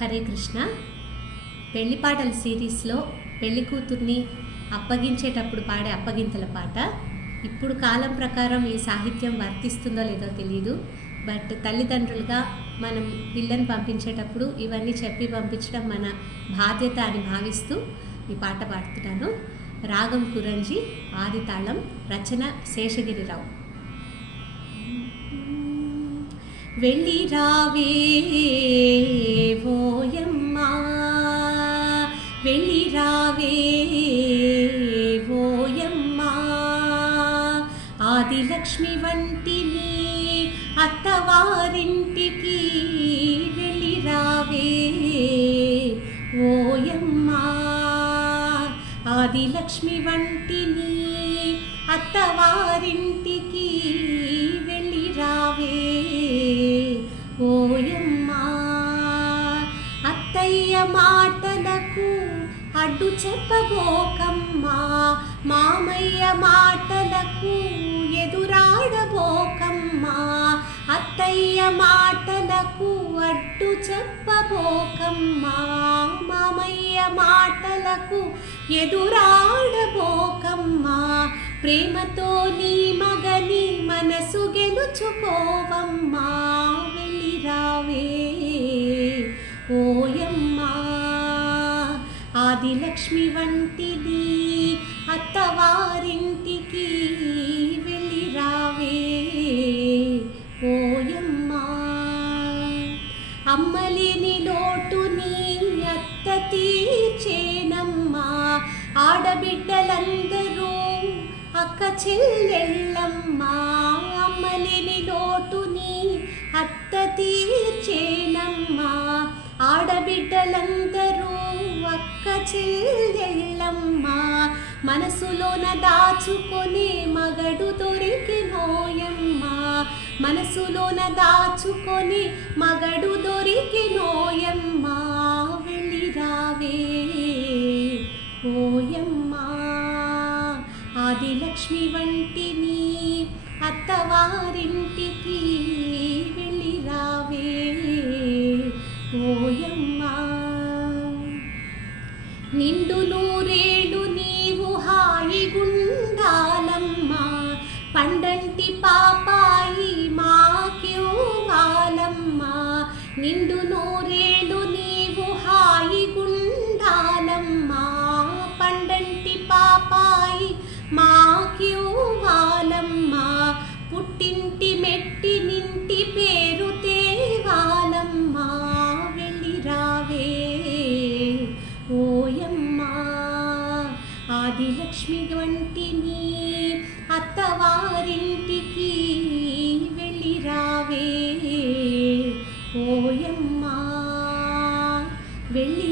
హరే కృష్ణ. పెళ్లి పాటల సిరీస్లో పెళ్లి కూతుర్ని అప్పగించేటప్పుడు పాడే అప్పగింతల పాట. ఇప్పుడు కాలం ప్రకారం ఈ సాహిత్యం వర్తిస్తుందో లేదో తెలియదు, బట్ తల్లిదండ్రులుగా మనం పిల్లని పంపించేటప్పుడు ఇవన్నీ చెప్పి పంపించడం మన బాధ్యత అని భావిస్తూ ఈ పాట పాడుతున్నాను. రాగం కురంజి, ఆది తాళం, రచన శేషగిరిరావు. వెళ్ళి రావే ఓయమ్మా, వెళ్ళి రావే ఓయమ్మా, ఆదిలక్ష్మి వంటి నీ అత్తవారింటికి వెళ్ళి రావే ఓయమ్మా, ఆదిలక్ష్మి వంటి నీ అత్తవారింటికి వెళ్ళి రావే ఓయమ్మా. అత్తయ్య మాటలకు అడ్డు చెప్పబోకమ్మా, మామయ్య మాటలకు ఎదురాడబోకమ్మా, అత్తయ్య మాటలకు అడ్డు చెప్పబోకమ్మా, మామయ్య మాటలకు ఎదురాడబోకమ్మా, ప్రేమతో నీ మగని మనసు గెలుచుకోవమ్మా, వెళ్ళి రావే ఓయమ్మా, ఆదిలక్ష్మి వంటిది అత్తవారింటికి వెళ్ళి రావే ఓయమ్మా. అమ్మలేని లోటు నీ అత్త తీర్చేనమ్మా, ఆడబిడ్డలందరూ అక్క చెల్లెళ్ళమ్మా, అమ్మలేని లోటు నీ అత్త తీర్చేనమ్మా, ఆడబిడ్డలందరూ అక్క చెల్లెళ్ళమ్మా, మనసులోన దాచుకొని మగడు దొరికినోయమ్మా, మనసులోన దాచుకొని మగడు దొరికినోయమ్మా, వెళ్ళి రావే ఓయమ్మా, ఆదిలక్ష్మి వంటి నీ అత్తవారింటికి వెళ్ళి రావే ఓయమ్మా. నిండు నూరేళ్ళు నీవు హాయిగుండాలమ్మా, పండంటి పాపాయి మాకివ్వాలమ్మా, నిండు నూరేళ్ళు నీవు హాయిగుండాలమ్మా, పండంటి పాపాయి మాకివ్వాలమ్మా, పుట్టింటి మెట్టి నింటి పేరు తేవాలమ్మా, వెళ్ళి రావే ఓయమ్మా, ఆదిలక్ష్మి వంటి నీ అత్తవారింటికి వెళ్ళి రావే ఓయమ్మా, వెళ్ళి